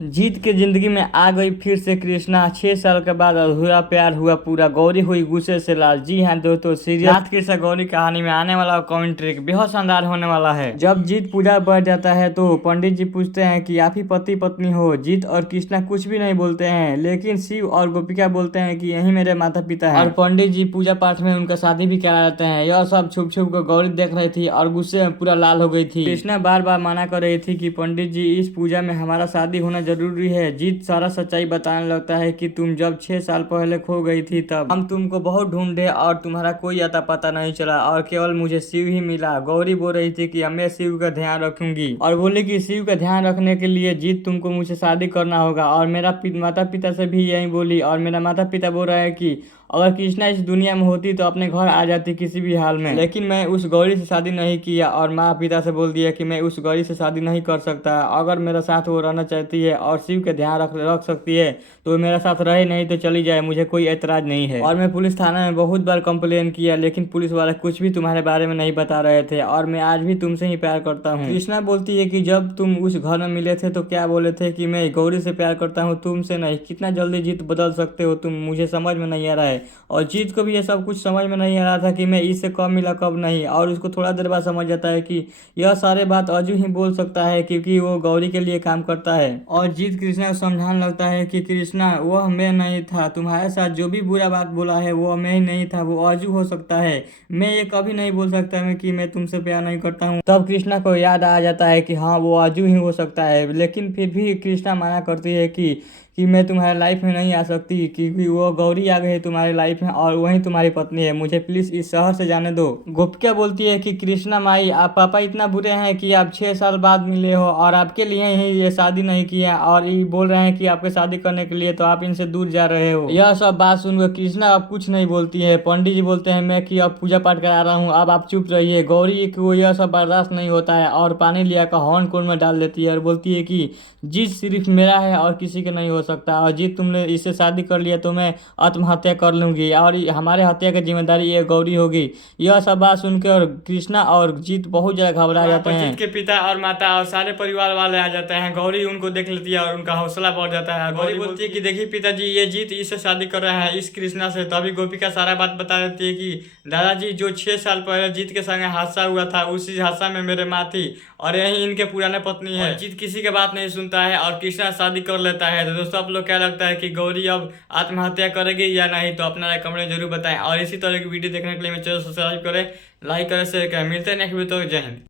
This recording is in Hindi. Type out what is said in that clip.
जीत की जिंदगी में आ गई फिर से कृष्णा। 6 साल के बाद अधूरा प्यार हुआ पूरा। गौरी हुई गुस्से से लाल। जी हाँ दोस्तों, सीरियल रात कृष्णा गौरी कहानी में आने वाला कमेंट्री बेहद शानदार होने वाला है। जब जीत पूजा बढ़ जाता है तो पंडित जी पूछते हैं कि आप ही पति पत्नी हो। जीत और कृष्णा कुछ भी नहीं बोलते हैं, लेकिन शिव और गोपिका बोलते हैं कि यही मेरे माता पिता हैं। और पंडित जी पूजा पाठ में उनका शादी भी करा देते हैं। यह सब छुप छुप कर गौरी देख रही थी और गुस्से में पूरा लाल हो गई थी। कृष्णा बार बार मना कर रही थी कि पंडित जी, इस पूजा में हमारा शादी होना जरूरी है। जीत सारा सच्चाई बताने लगता है कि तुम जब 6 साल पहले खो गई थी तब हम तुमको बहुत ढूंढे और तुम्हारा कोई अता पता नहीं चला और केवल मुझे शिव ही मिला। गौरी बोल रही थी कि मैं शिव का ध्यान रखूंगी और बोली कि शिव का ध्यान रखने के लिए जीत तुमको मुझसे शादी करना होगा। और मेरा माता पिता से भी यही बोली और मेरा माता पिता बोल रहा है कि अगर कृष्णा इस दुनिया में होती तो अपने घर आ जाती किसी भी हाल में, लेकिन मैं उस गौरी से शादी नहीं किया। और माँ पिता से बोल दिया कि मैं उस गौरी से शादी नहीं कर सकता। अगर मेरा साथ वो रहना चाहती है और शिव का ध्यान रख सकती है तो मेरा साथ रहे, नहीं तो चली जाए, मुझे कोई एतराज नहीं है। और मैं पुलिस थाना में बहुत बार कंप्लेन किया, लेकिन पुलिस वाले कुछ भी तुम्हारे बारे में नहीं बता रहे थे और मैं आज भी तुमसे ही प्यार करता हूँ। कृष्णा बोलती है कि जब तुम उस घर में मिले थे तो क्या बोले थे कि मैं गौरी से प्यार करता हूँ, तुमसे नहीं। कितना जल्दी जीत बदल सकते हो तुम, मुझे समझ में नहीं आ रहा है। और जीत को भी ये सब कुछ समझ में नहीं आ रहा था कि मैं इससे कब मिला कब नहीं। और उसको थोड़ा देर बाद समझ जाता है कि यह सारे बात अजू ही बोल सकता है क्योंकि वो गौरी के लिए काम करता है। और जीत कृष्णा को समझाने लगता है कि कृष्णा, वह मैं नहीं था, तुम्हारे साथ जो भी बुरा बात बोला है वो मैं ही नहीं था, वो अजू हो सकता है। मैं ये कभी नहीं बोल सकता मैं कि मैं तुमसे प्यार नहीं करता हूँ। तब कृष्णा को याद आ जाता है कि हाँ, वो अजू ही हो सकता है। लेकिन फिर भी कृष्णा मना करती है कि मैं तुम्हारे लाइफ में नहीं आ सकती क्योंकि वो गौरी आ गई है तुम्हारी लाइफ में और वही तुम्हारी पत्नी है। मुझे प्लीज इस शहर से जाने दो। गोपिका बोलती है कि कृष्णा माई, आप पापा इतना बुरे हैं कि आप 6 साल बाद मिले हो और आपके लिए ही ये शादी नहीं किया और ये बोल रहे हैं कि आपके शादी करने के लिए तो आप इनसे दूर जा रहे हो। यह सब बात सुनकर कृष्णा अब कुछ नहीं बोलती है। पंडित जी बोलते हैं मैं कि अब पूजा पाठ करा रहा हूँ, अब आप चुप रहिए। गौरी को यह सब बर्दाश्त नहीं होता है और पानी लिया कर हॉर्न कोन में डाल देती है और बोलती है कि जीत सिर्फ मेरा है और किसी के नहीं हो सकता। और जीत तुमने इससे शादी कर लिया तो मैं आत्महत्या कर लूंगी और हमारे हत्या की जिम्मेदारी ये गौरी होगी। यह सब बात सुनकर कृष्णा और जीत बहुत ज्यादा घबरा जाते हैं। जीत के पिता और माता और सारे परिवार वाले आ जाते हैं। गौरी उनको देख लेती है और उनका हौसला बढ़ जाता है। गौरी बोलती है कि देखिए पिताजी, ये जीत इससे शादी कर रहा है, इस कृष्णा से। तभी गोपिका सारा बात बता देती है कि दादाजी, जो 6 साल पहले जीत के संग हादसा हुआ था उसी हादसा में मेरे माँ थी और यही इनके पुराने पत्नी है। जीत किसी के बात नहीं सुनता है और कृष्णा शादी कर लेता है। तो दोस्तों, आप लोग क्या लगता है कि गौरी अब आत्महत्या करेगी या नहीं? तो अपना राय कमेंट में जरूर बताएं और इसी तरह की वीडियो देखने के लिए मेरे चैनल सब्सक्राइब करें, लाइक करें, शेयर करें। मिलते हैं नेक्स्ट वीडियो। जय हिंद।